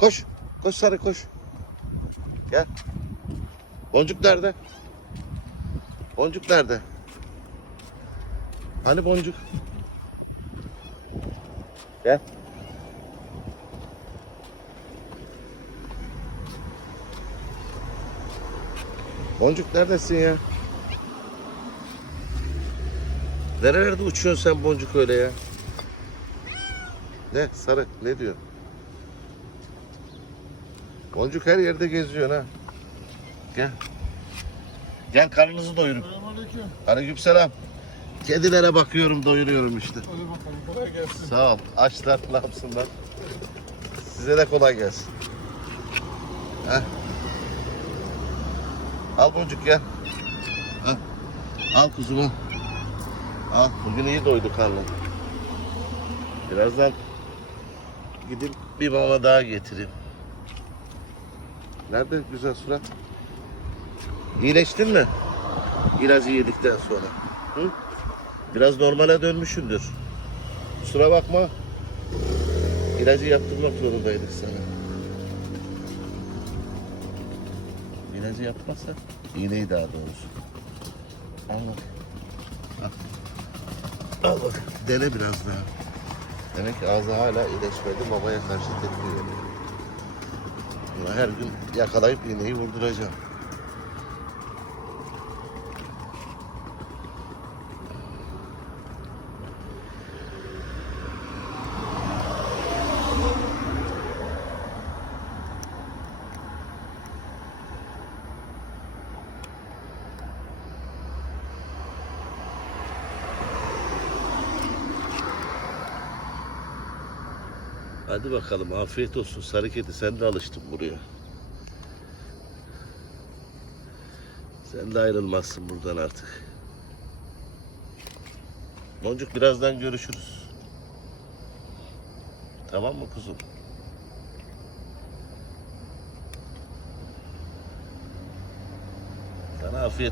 Koş. Koş sarı koş. Gel. Boncuk nerede? Boncuk nerede? Hani boncuk? Gel. Boncuk neredesin ya? Nerelerde uçuyorsun sen boncuk öyle ya? Ne sarı ne diyor? Boncuk her yerde geziyor ha. Gel. Gel karnınızı doyurun. Selamünaleyküm. Aleykümselam. Kedilere bakıyorum doyuruyorum işte. Hadi bakalım kolay gelsin. Sağ ol. Açlar ne yapsınlar. Size de kolay gelsin. Heh. Al boncuk gel. Al. Al kuzum al. Bugün iyi doydu karnım. Birazdan gidip bir mama daha getireyim. Nerede güzel surat? İyileştin mi? İlacı yedikten sonra. Hı? Biraz normale dönmüşsündür. Kusura bakma. İlacı yaptırmak zorundaydık sana. İlacı yapmazsak iğneyi daha doğrusu. Al bak. Al. Al bak. Dene biraz daha. Demek ki ağzı hala iyileşmedi. Babaya karşı tepki veriyor. Buna her gün yakalayıp iğneyi vurduracağım. Hadi bakalım afiyet olsun sarı kedi sen de alıştın buraya. Sen de ayrılmazsın buradan artık. Boncuk birazdan görüşürüz. Tamam mı kuzum? Sana afiyet